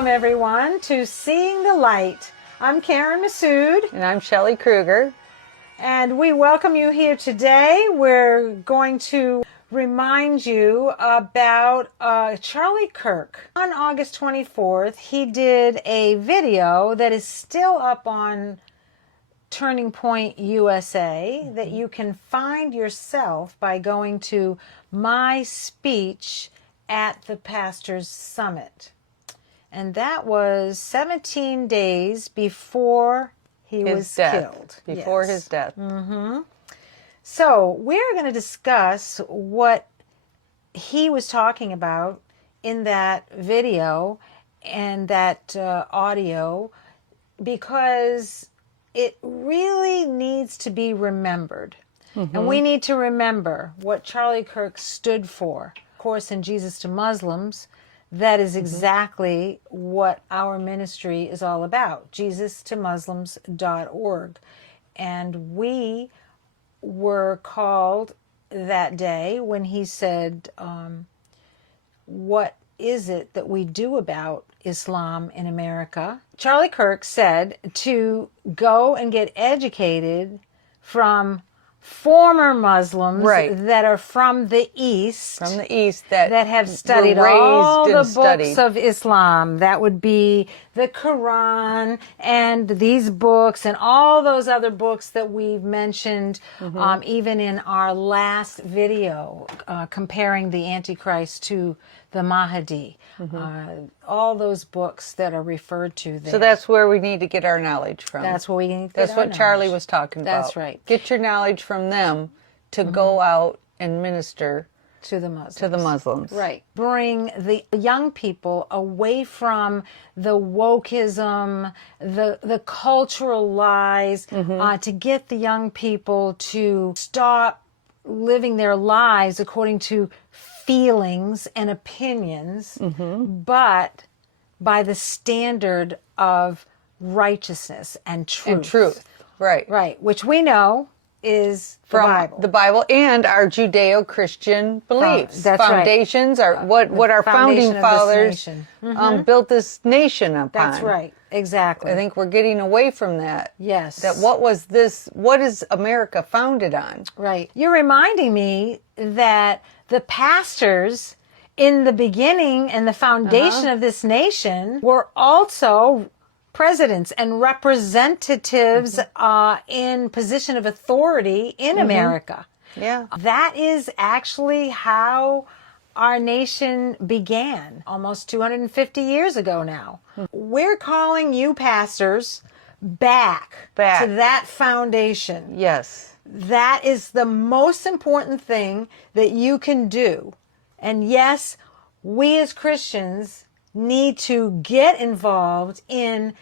Welcome, everyone, to Seeing the Light. I'm Karen Massoud. And I'm Charlie Kirk. And we welcome you here today. We're going to remind you about Charlie Kirk. On August 24th, he did a video that is still up on Turning Point USA that you can find yourself by going to My Speech at the Pastor's Summit. And that was 17 days before he was killed. Before his death. So we're going to discuss what he was talking about in that video and that audio, because it really needs to be remembered. And we need to remember what Charlie Kirk stood for. Of course, in Jesus to Muslims, that is exactly what our ministry is all about, JesusToMuslims.org. And we were called that day when he said, what is it that we do about Islam in America? Charlie Kirk said to go and get educated from former Muslims that are from the East. From the East that have studied all the books of Islam. That would be the Quran and these books and all those other books that we've mentioned even in our last video comparing the Antichrist to the Mahdi. All those books that are referred to there. So that's where we need to get our knowledge from. That's where we need to get That's our what knowledge. Charlie was talking about. That's right. Get your knowledge from them to go out and minister to the Muslims. To the Muslims. Right. Bring the young people away from the wokeism, the cultural lies, to get the young people to stop living their lives according to feelings and opinions, but by the standard of righteousness and truth. Right. Right. Which we know is from the Bible and our Judeo-Christian beliefs. That's foundations are what our founding fathers built this nation upon. That's right. Exactly. I think we're getting away from that. Yes. That what is America founded on? Right. You're reminding me that the pastors in the beginning and the foundation of this nation were also presidents and representatives in position of authority in America. Yeah. That is actually how our nation began almost 250 years ago now. We're calling you pastors back to that foundation. Yes. That is the most important thing that you can do. And yes, we as Christians need to get involved in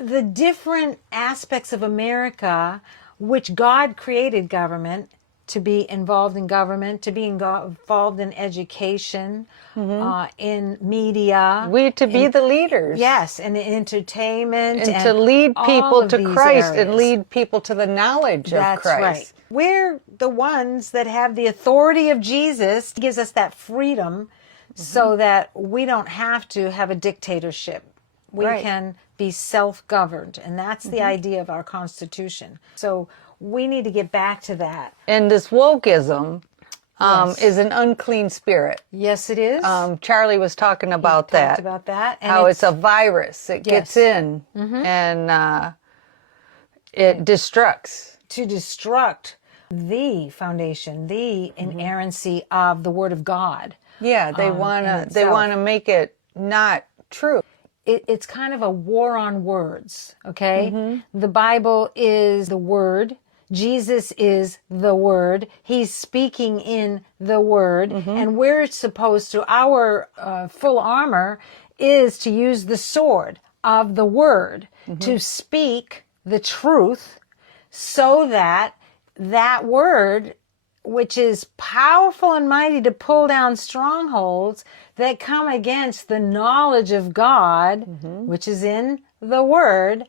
the different aspects of America which God created government, to be involved in government, to be involved in education, in media. We to be the leaders. Yes, and in entertainment. And to lead people to Christ areas. and lead people to the knowledge of Christ. That's right. We're the ones that have the authority of Jesus. He gives us that freedom so that we don't have to have a dictatorship. We can be self-governed, and that's the idea of our Constitution. So we need to get back to that. And this wokeism is an unclean spirit. Yes, it is. Charlie was talking about that. Talked about that. And how it's a virus. It gets in and it destructs. To destruct the foundation, the inerrancy of the Word of God. Yeah, they wanna make it not true. It's kind of a war on words, okay? The Bible is the Word. Jesus is the Word. He's speaking in the Word. And we're supposed to, our full armor is to use the sword of the Word to speak the truth so that that Word, which is powerful and mighty to pull down strongholds that come against the knowledge of God, which is in the Word,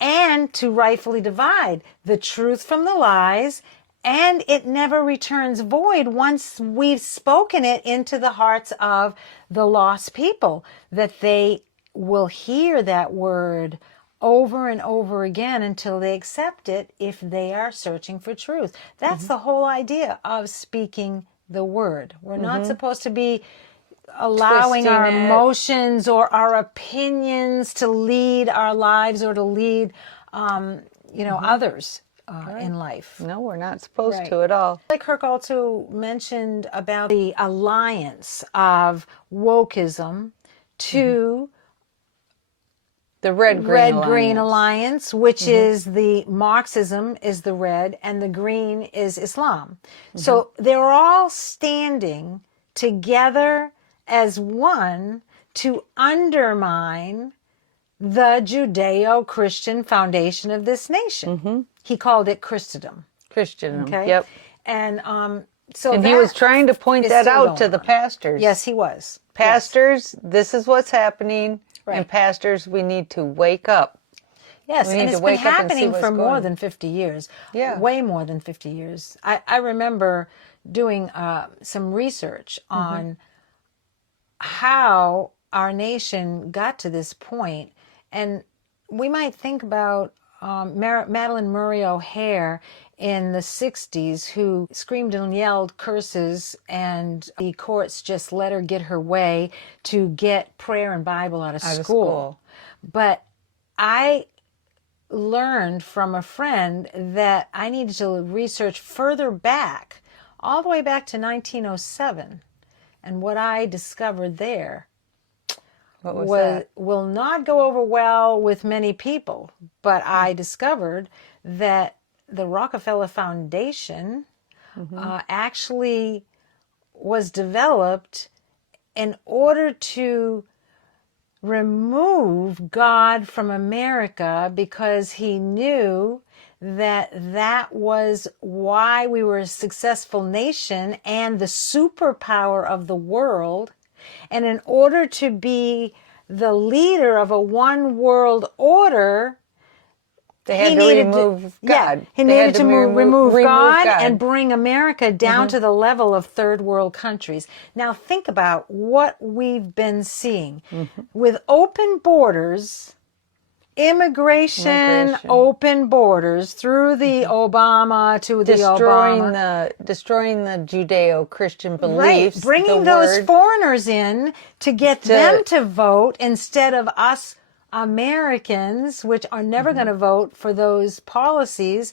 and to rightfully divide the truth from the lies, and it never returns void once we've spoken it into the hearts of the lost people, that they will hear that word over and over again until they accept it if they are searching for truth. That's the whole idea of speaking the word. We're not supposed to be allowing our emotions or our opinions to lead our lives or to lead, others in life. No, we're not supposed to at all. Charlie Kirk also mentioned about the alliance of wokeism to the red-green alliance, which is the Marxism is the red and the green is Islam. So they're all standing together as one to undermine the Judeo-Christian foundation of this nation. He called it Christendom. Okay. Yep. And and he was trying to point that out to the pastors. Yes, he was. Pastors, this is what's happening. Right. And pastors, we need to wake up. Yes, and it's been happening for more than 50 years. Yeah. Way more than 50 years. I remember doing some research on how our nation got to this point. And we might think about Madalyn Murray O'Hair in the 60s, who screamed and yelled curses, and the courts just let her get her way to get prayer and Bible out of school. But I learned from a friend that I needed to research further back, all the way back to 1907. And what I discovered there will not go over well with many people, but I discovered that the Rockefeller Foundation actually was developed in order to remove God from America, because he knew that that was why we were a successful nation and the superpower of the world. And in order to be the leader of a one world order, they had to remove God. He needed to remove God and bring America down to the level of third world countries. Now think about what we've been seeing. With open borders, immigration, open borders through the Obama to the Obama. Destroying the Judeo-Christian beliefs. Right, bringing those foreigners in to get them to vote instead of us Americans, which are never going to vote for those policies.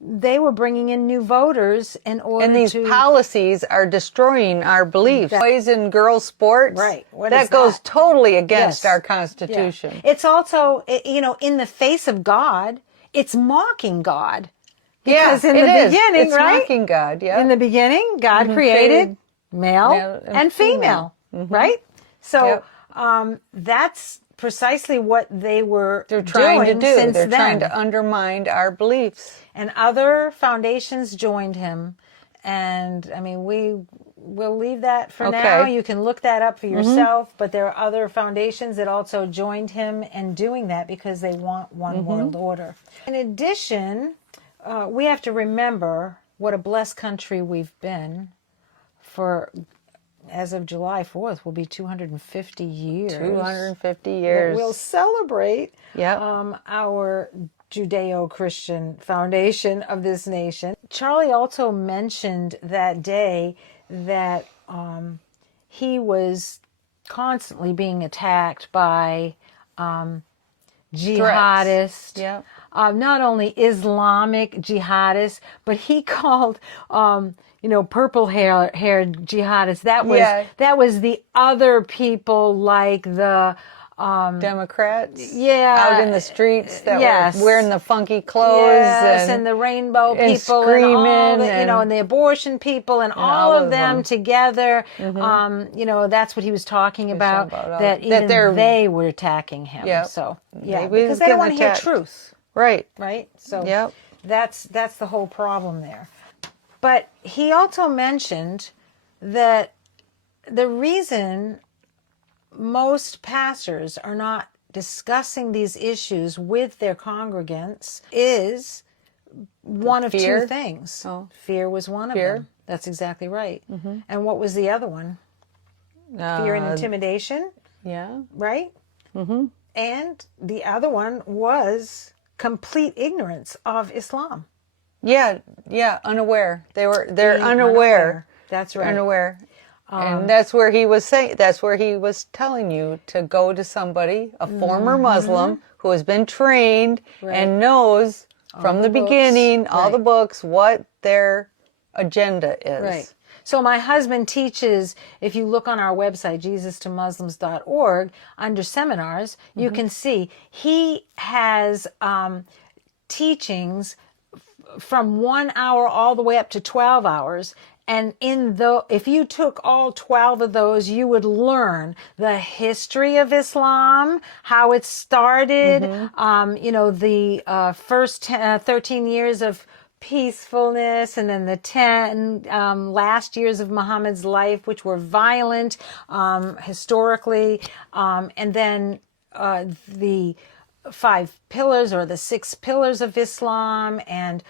They were bringing in new voters in order to... And these policies are destroying our beliefs. Boys and girls sports, right? That goes totally against our Constitution. Yeah. It's also, in the face of God, it's mocking God. Because in the beginning, it's mocking God, in the beginning, God created male and female, right? So that's precisely what they're trying to do. They're trying to undermine our beliefs. And other foundations joined him. And I mean, we'll leave that for now. You can look that up for yourself. But there are other foundations that also joined him in doing that because they want one world order. In addition, we have to remember what a blessed country we've been for. As of July 4th, will be 250 years. 250 years. We'll celebrate our Judeo-Christian foundation of this nation. Charlie also mentioned that day that he was constantly being attacked by jihadists. Yeah. Not only Islamic jihadists, but he called... purple-haired jihadists. That was the other people like the Democrats. Out in the streets that were wearing the funky clothes. And the rainbow people screaming and all and the abortion people and all of them together. That's what he was talking about. That they were attacking him. So because they don't want to hear truth. Right. So that's the whole problem there. But he also mentioned that the reason most pastors are not discussing these issues with their congregants is one of two things. Fear was one of them. That's exactly right. And what was the other one? Fear and intimidation? Yeah. Right? And the other one was complete ignorance of Islam. Yeah, unaware. They're Being unaware. That's right. Unaware. And that's where he was telling you to go to somebody, a former Muslim who has been trained and knows from the beginning, all the books, what their agenda is. Right. So my husband teaches, if you look on our website, JesusToMuslims.org, under seminars, you can see he has teachings from 1 hour all the way up to 12 hours. And if you took all 12 of those, you would learn the history of Islam, how it started, the first 13 years of peacefulness, and then the 10 last years of Muhammad's life, which were violent historically, and then the 5 pillars or the 6 pillars of Islam, and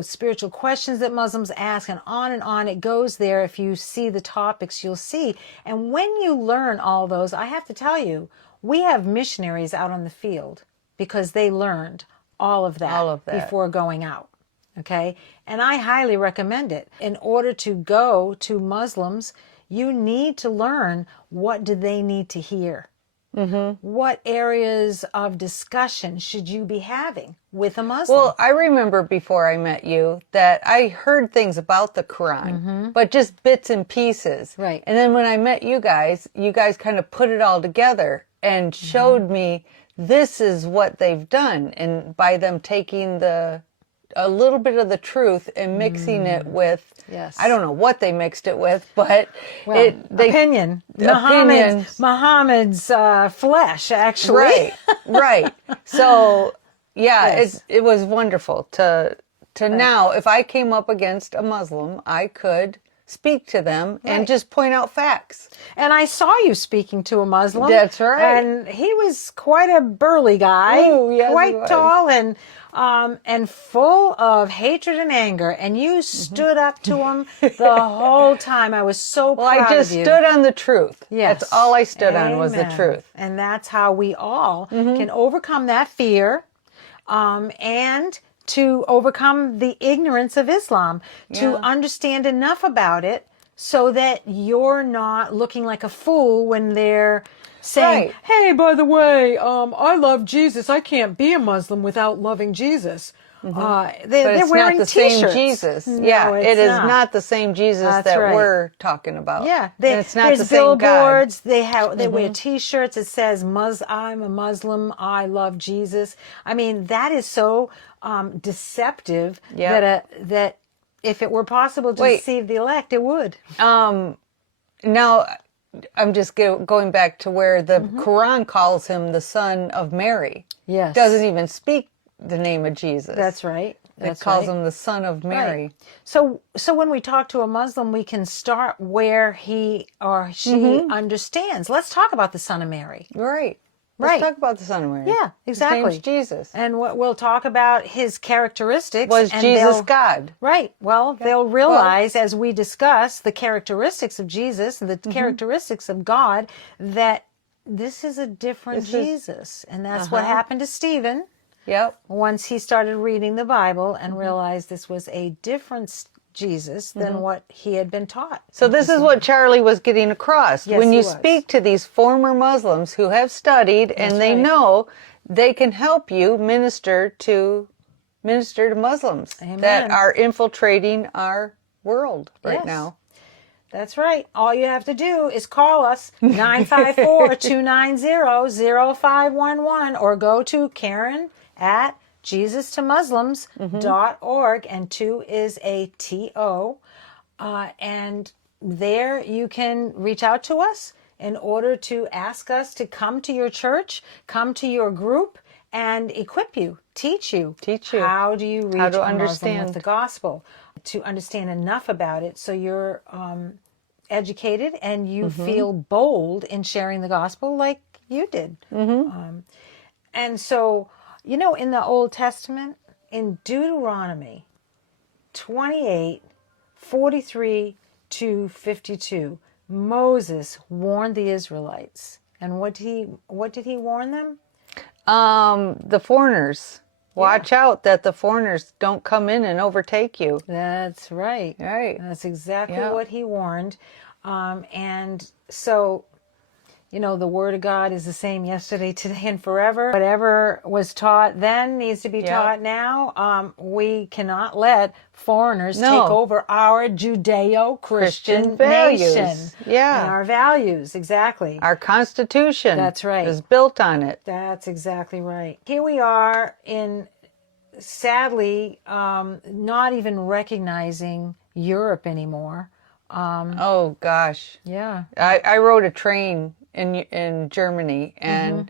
spiritual questions that Muslims ask, and on it goes there. If you see the topics, you'll see. And when you learn all those, I have to tell you, we have missionaries out on the field because they learned all of that before going out. Okay? And I highly recommend it. In order to go to Muslims, you need to learn, what do they need to hear? What areas of discussion should you be having with a Muslim? Well, I remember before I met you that I heard things about the Quran, but just bits and pieces. Right. And then when I met you guys kind of put it all together and showed me this is what they've done. And by them taking a little bit of the truth and mixing it with, I don't know what they mixed it with, but opinion. Muhammad's flesh, actually. Right. So, it was wonderful to now, if I came up against a Muslim, I could speak to them and just point out facts. And I saw you speaking to a Muslim. That's right. And he was quite a burly guy, quite tall and full of hatred and anger. And you stood up to him the whole time. I was so proud of you. Well, I just stood on the truth. Yes. That's all I stood on was the truth. And that's how we all can overcome that fear, and to overcome the ignorance of Islam, to understand enough about it so that you're not looking like a fool when they're saying, hey, by the way, I love Jesus. I can't be a Muslim without loving Jesus. They're wearing not the t-shirts. Same Jesus. No, it is not the same Jesus that we're talking about. Yeah, it's not there's the same billboards. God. They wear T-shirts. It says, "I'm a Muslim. I love Jesus." I mean, that is so deceptive that if it were possible to deceive the elect, it would. Now, I'm just going back to where the Quran calls him the son of Mary. Yes, doesn't even speak the name of Jesus. That's right. It calls him the son of Mary. Right. So when we talk to a Muslim, we can start where he or she understands. Let's talk about the son of Mary. Right. Let's talk about the son of Mary. Yeah, exactly. His name's Jesus. And we'll talk about his characteristics. Was Jesus God? Right. Well, they'll realize as we discuss the characteristics of Jesus and the characteristics of God that this is a different Jesus. And that's what happened to Stephen. Yep. Once he started reading the Bible and realized this was a different Jesus than what he had been taught. So this is what Charlie was getting across. Yes, when you speak to these former Muslims who have studied and they know, they can help you minister to Muslims that are infiltrating our world right now. That's right. All you have to do is call us 954-290-0511 or go to Karen at JesusToMuslims.org, and 2 is a T-O. And there you can reach out to us in order to ask us to come to your church, come to your group, and equip you, teach you. How do you reach a Muslim with the gospel? To understand enough about it so you're educated and you feel bold in sharing the gospel like you did. And so, in the Old Testament, in Deuteronomy 28:43-52, Moses warned the Israelites. And what did he warn them? The foreigners. Watch out that the foreigners don't come in and overtake you. That's right. Right. That's exactly what he warned. And so, you know, the Word of God is the same yesterday, today, and forever. Whatever was taught then needs to be taught now. We cannot let foreigners take over our Judeo-Christian values. nation. Yeah. And our values, exactly. Our Constitution. That's right. Is built on it. That's exactly right. Here we are in, sadly, not even recognizing Europe anymore. Oh, gosh. Yeah. I rode a train in Germany, and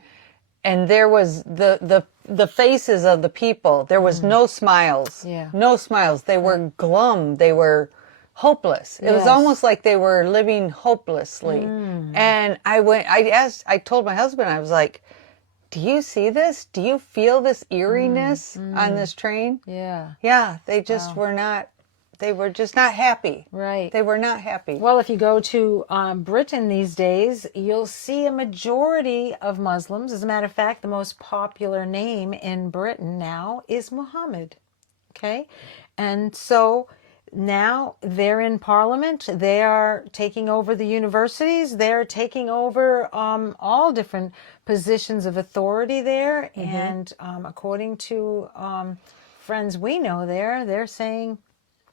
there was the faces of the people. There was no smiles. Yeah. No smiles. They were glum. They were hopeless. It was almost like they were living hopelessly. And I told my husband, I was like, do you see this? Do you feel this eeriness on this train? Yeah. Yeah. They just were not. They were just not happy. Right. They were not happy. Well, if you go to Britain these days, you'll see a majority of Muslims. As a matter of fact, the most popular name in Britain now is Muhammad. Okay? And so now they're in Parliament. They are taking over the universities. They're taking over all different positions of authority there. And according to friends we know there, they're saying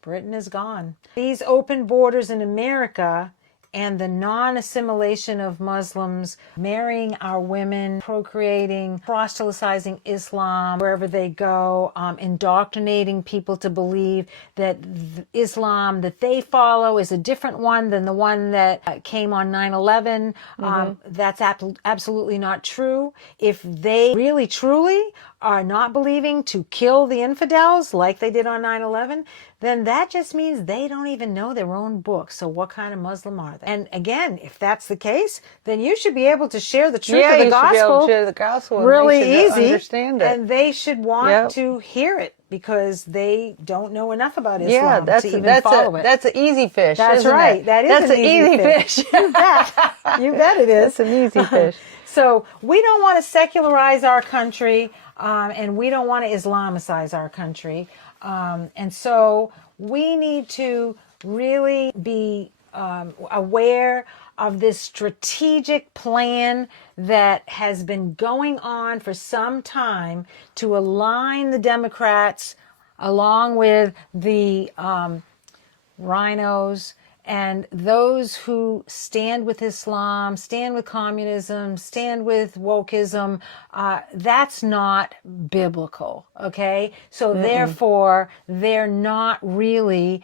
Britain is gone. These open borders in America and the non-assimilation of Muslims marrying our women, procreating, proselytizing Islam wherever they go, indoctrinating people to believe that Islam that they follow is a different one than the one that came on 9/11. That's absolutely not true. If they really, truly are not believing to kill the infidels like they did on 9/11, then that just means they don't even know their own book. So what kind of Muslim are they? And again, if that's the case, then you should be able to share the truth of the gospel. Should be able to share the gospel. Really easy. Understand it. And they should want to hear it because they don't know enough about Islam to even follow it. That's an easy fish. That's right. It? That's an easy fish. You bet. You bet it is. That's an easy fish. So we don't want to secularize our country, and we don't want to Islamicize our country. And so we need to really be aware of this strategic plan that has been going on for some time to align the Democrats along with the rhinos and those who stand with Islam, stand with communism, stand with wokeism. That's not biblical, okay? So therefore, they're not really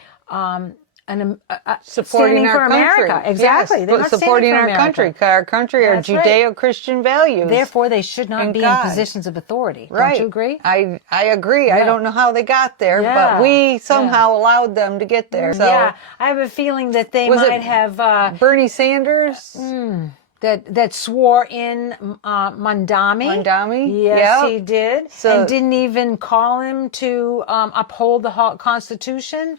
supporting standing our for country. America. Exactly. Yes, they're not supporting standing for our America. country. Our country are That's right. Judeo-Christian values. Therefore, they should not be in positions of authority. Right. Don't you agree? I agree. I don't know how they got there, but we somehow allowed them to get there. So yeah, I have a feeling that they might have Bernie Sanders that swore in Mandami. Mandami? Yes, he did. So, and didn't even call him to uphold the Constitution.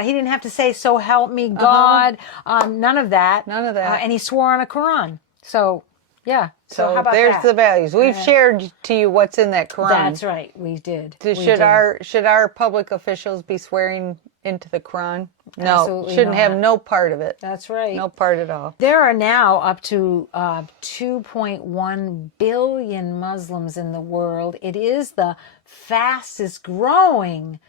He didn't have to say, "So help me God." None of that. None of that. And he swore on a Quran. So, yeah. So how about there's that? the values. We've shared to you what's in that Quran. That's right. We did. Should our public officials be swearing into the Quran? No, Absolutely shouldn't not. have no part of it. That's right. No part at all. There are now up to 2.1 billion Muslims in the world. It is the fastest growing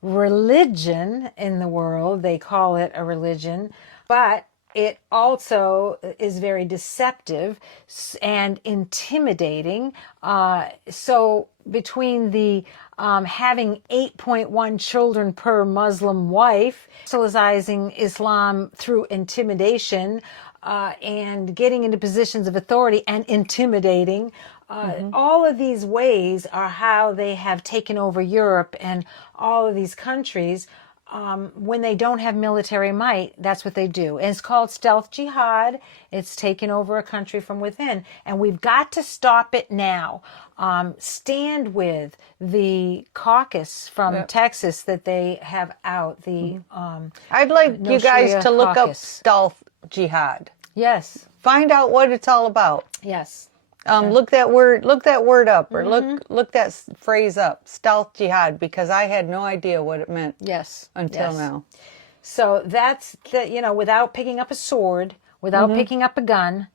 religion in the world. They call it a religion, but it also is very deceptive and intimidating. So between the having 8.1 children per Muslim wife, socializing Islam through intimidation, and getting into positions of authority and intimidating, all of these ways are how they have taken over Europe and all of these countries. When they don't have military might, that's what they do. And it's called stealth jihad. It's taken over a country from within. And we've got to stop it now. Stand with the caucus from Texas that they have out. The I'd like No you guys Sharia to look up caucus. stealth jihad. Yes. Find out what it's all about. Yes. Look that word up, or look that phrase up, stealth jihad, because I had no idea what it meant. Yes. Until Yes. now. So that's without picking up a sword, without picking up a gun.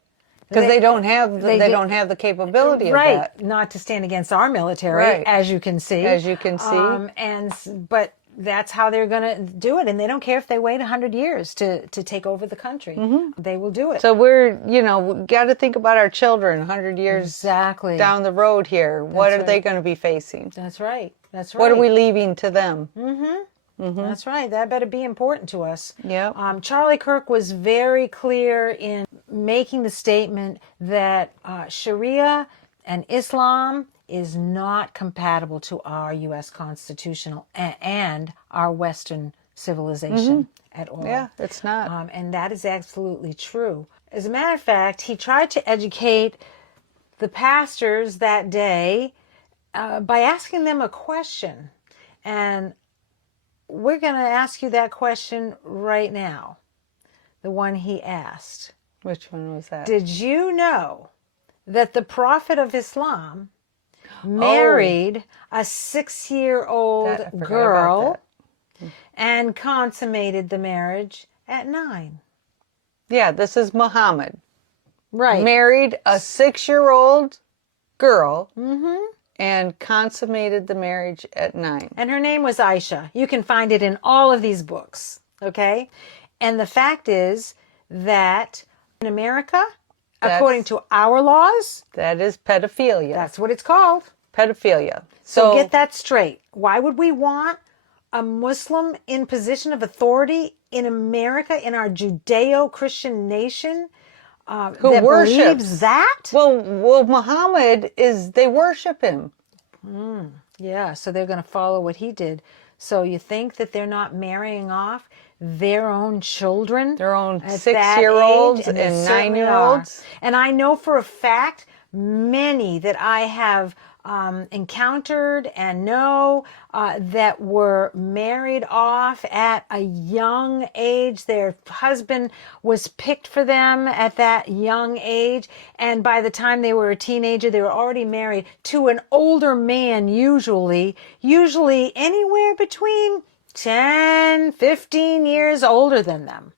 Because they don't have the capability of that. Not to stand against our military, Right. as you can see. As you can see. But that's how they're going to do it. And they don't care if they wait 100 years to take over the country. They will do it. So we got to think about our children 100 years exactly down the road here. What are they going to be facing? That's right. That's right. What are we leaving to them? That's right. That better be important to us. Yeah. Charlie Kirk was very clear in making the statement that Sharia and Islam is not compatible to our U.S. constitutional and our Western civilization at all. Yeah, it's not. And that is absolutely true. As a matter of fact, he tried to educate the pastors that day by asking them a question. And we're going to ask you that question right now. The one he asked. Which one was that? Did you know that the Prophet of Islam married a 6-year-old girl and consummated the marriage at 9? Yeah, this is Muhammad. Right. Married a 6-year-old girl and consummated the marriage at 9. And her name was Aisha. You can find it in all of these books. Okay? And the fact is that in America, according to our laws, that is pedophilia. that's what it's called. Pedophilia. So get that straight. Why would we want a Muslim in position of authority in America, in our Judeo-Christian nation, who that worships believes that? Well, Muhammad they worship him. Yeah, so they're going to follow what he did. So you think that they're not marrying off their own children? Their own 6-year-olds and 9-year-olds? And I know for a fact many that I have encountered and know that were married off at a young age. Their husband was picked for them at that young age. And by the time they were a teenager, they were already married to an older man, usually anywhere between 10, 15 years older than them.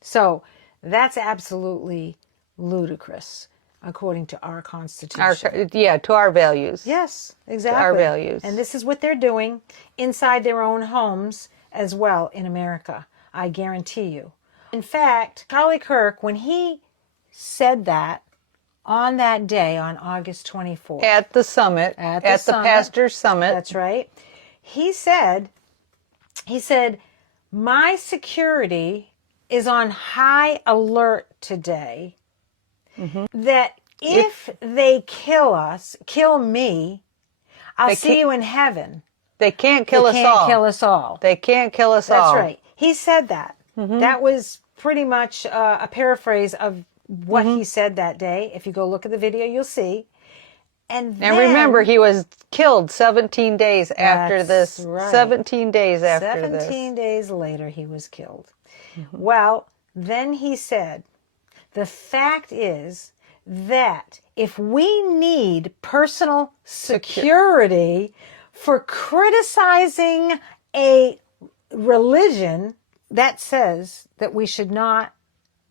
So that's absolutely ludicrous. According to our Constitution. To our values. Yes, exactly. To our values. And this is what they're doing inside their own homes as well in America. I guarantee you. In fact, Charlie Kirk, when he said that on that day, on August 24th. At the summit. At the pastor's summit. That's right. He said, my security is on high alert today. That if they kill me, I'll see you in heaven. They can't kill us all. They can't kill us all. They can't kill us all. That's right. He said that. That was pretty much a paraphrase of what he said that day. If you go look at the video, you'll see. And remember, he was killed 17 days after this. Right. 17 days after this. 17 days later, he was killed. Well, then he said, the fact is that if we need personal security for criticizing a religion that says that we should not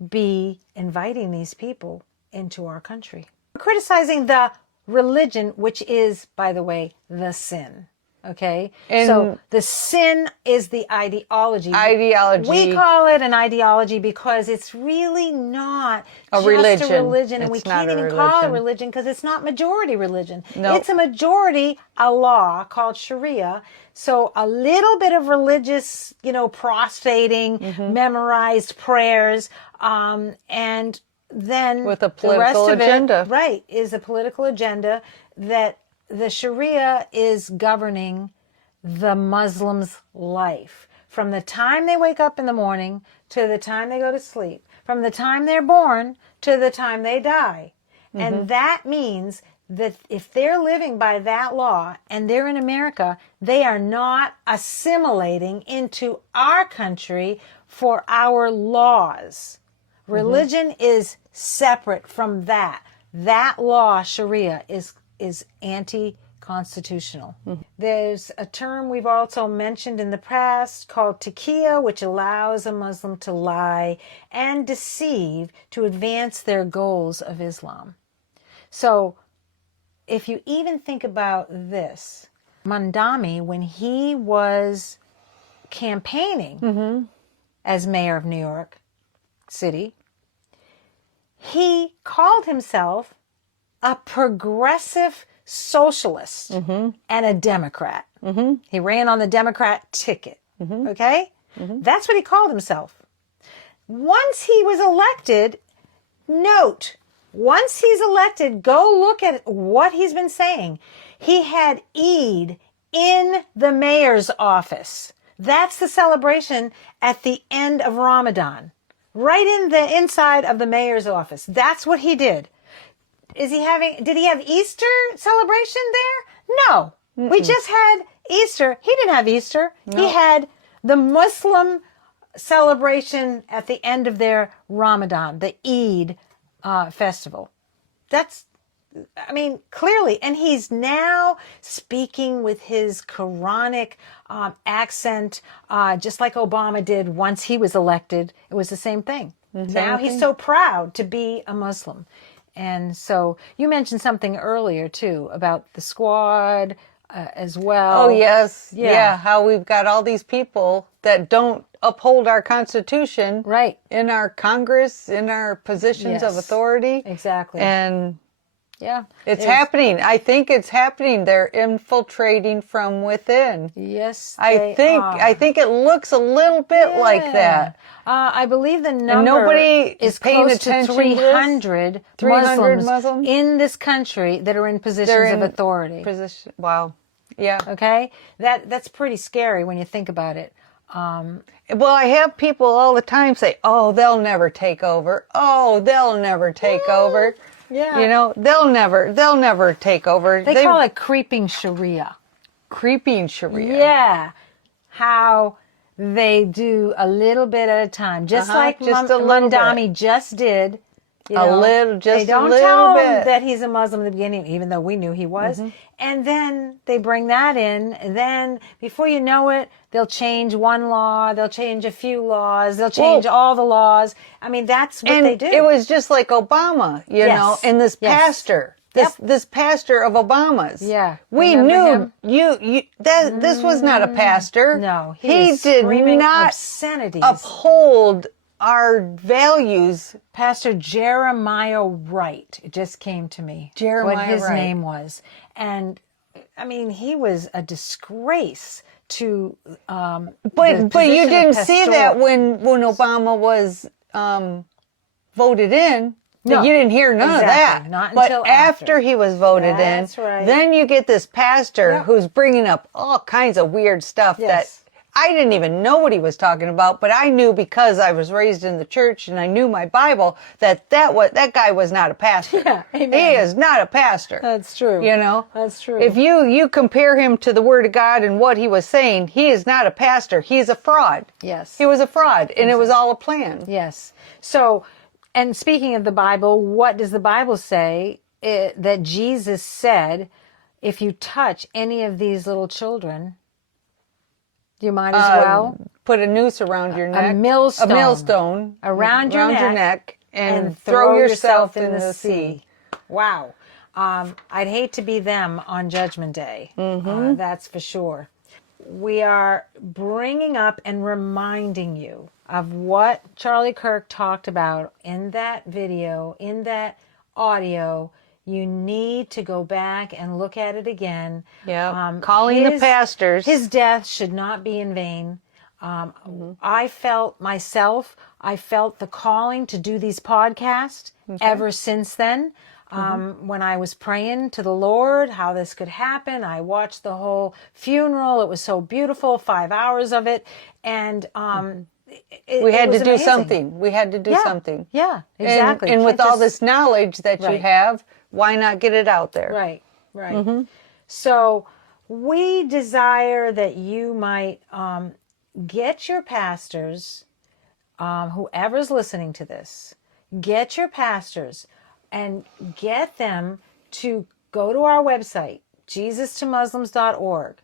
be inviting these people into our country. Criticizing the religion, which is, by the way, the sin. Okay? So the sin is the ideology. We call it an ideology because it's really not just a religion. And we can't even call it religion because it's not majority religion. Nope. It's a majority, a law called Sharia. So a little bit of religious, prostrating, memorized prayers, and then with a political agenda. Right, is a political agenda that the Sharia is governing the Muslim's life. From the time they wake up in the morning to the time they go to sleep. From the time they're born to the time they die. And that means that if they're living by that law and they're in America, they are not assimilating into our country for our laws. Religion is separate from that. That law, Sharia, is anti-constitutional. There's a term we've also mentioned in the past called taqiyya, which allows a Muslim to lie and deceive to advance their goals of Islam. So if you even think about this, Mandami, when he was campaigning as mayor of New York City, he called himself a progressive socialist and a Democrat. He ran on the Democrat ticket. Okay? That's what he called himself. Once he was elected, once he's elected, go look at what he's been saying. He had Eid in the mayor's office. That's the celebration at the end of Ramadan. Right in the inside of the mayor's office. That's what he did. Did he have Easter celebration there? No. We just had Easter. He didn't have Easter. No. He had the Muslim celebration at the end of their Ramadan, the Eid festival. Clearly. And he's now speaking with his Quranic accent, just like Obama did once he was elected. It was the same thing. Now he's so proud to be a Muslim. And so you mentioned something earlier, too, about the squad as well. Oh, yes. Yeah. How we've got all these people that don't uphold our Constitution. Right. In our Congress, in our positions of authority. Exactly. And yeah, it's happening. I think it's happening. They're infiltrating from within. Yes, I think it looks a little bit like that. I believe the number is paying close to 300 Muslims in this country that are in positions of authority. Wow. Yeah. Okay. That's pretty scary when you think about it. Well, I have people all the time say, "Oh, they'll never take over. Oh, they'll never take over." Yeah. You know, they'll never take over. They call it creeping Sharia. Creeping Sharia. Yeah. How they do a little bit at a time. Just like Mandami just did. You know, they don't tell him that he's a Muslim in the beginning, even though we knew he was. And then they bring that in. And then before you know it, they'll change one law. They'll change a few laws. They'll change all the laws. I mean, that's what they do. It was just like Obama, you know, and this pastor. This pastor of Obama's. Yeah. We knew this was not a pastor. No. He did not obscenities. Uphold our values. Pastor Jeremiah Wright, it just came to me. What his name was. And I mean, he was a disgrace to but you didn't see that when Obama was voted in. No, you didn't hear none of that. Not until after he was voted in, right. Then you get this pastor who's bringing up all kinds of weird stuff that I didn't even know what he was talking about, but I knew because I was raised in the church and I knew my Bible that guy was not a pastor. Yeah, amen. He is not a pastor. That's true. You know? That's true. If you compare him to the Word of God and what he was saying, he is not a pastor. He is a fraud. Yes. He was a fraud, and it was all a plan. Yes. So, and speaking of the Bible, what does the Bible say? That Jesus said, if you touch any of these little children, you might as well put a noose around your neck, a millstone around your neck, and throw yourself in the sea. Wow. I'd hate to be them on Judgment Day. That's for sure. We are bringing up and reminding you of what Charlie Kirk talked about in that video, in that audio. You need to go back and look at it again. Yeah. Calling the pastors. His death should not be in vain. I felt the calling to do these podcasts ever since then. When I was praying to the Lord how this could happen, I watched the whole funeral. It was so beautiful, 5 hours of it. And we had to do something. We had to do something. Yeah, exactly. And with all this knowledge that you have, why not get it out there? Right. So we desire that you might get your pastors whoever's listening to this, get your pastors and get them to go to our website, JesusToMuslims.org.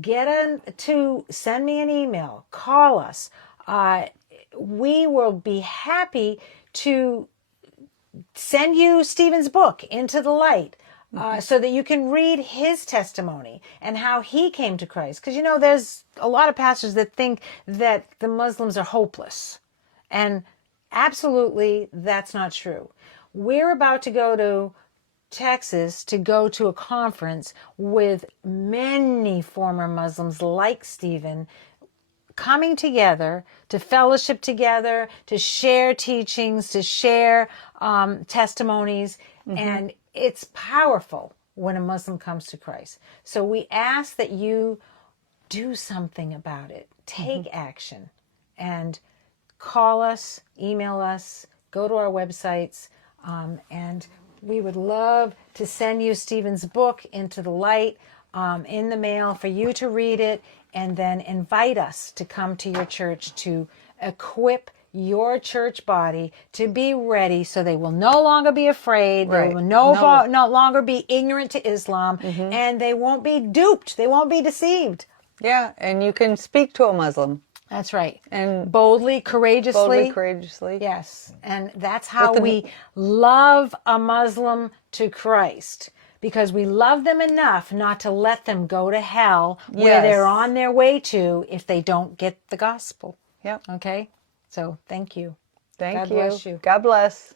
Get them to send me an email, call us. We will be happy to send you Stephen's book, Into the Light, so that you can read his testimony and how he came to Christ. Because, there's a lot of pastors that think that the Muslims are hopeless. And absolutely, that's not true. We're about to go to Texas to go to a conference with many former Muslims like Stephen, coming together to fellowship together, to share teachings, to share testimonies. And it's powerful when a Muslim comes to Christ. So we ask that you do something about it. Take action and call us, email us, go to our websites, and we would love to send you Stephen's book, Into the Light, in the mail for you to read it, and then invite us to come to your church to equip your church body to be ready so they will no longer be afraid. Right. They will no longer be ignorant to Islam, and they won't be duped. They won't be deceived. Yeah, and you can speak to a Muslim. That's right. And boldly, courageously. Yes. And that's how we love a Muslim to Christ. Because we love them enough not to let them go to hell where they're on their way to if they don't get the gospel. Yep. Okay? So thank you. Thank God you. bless you. God bless.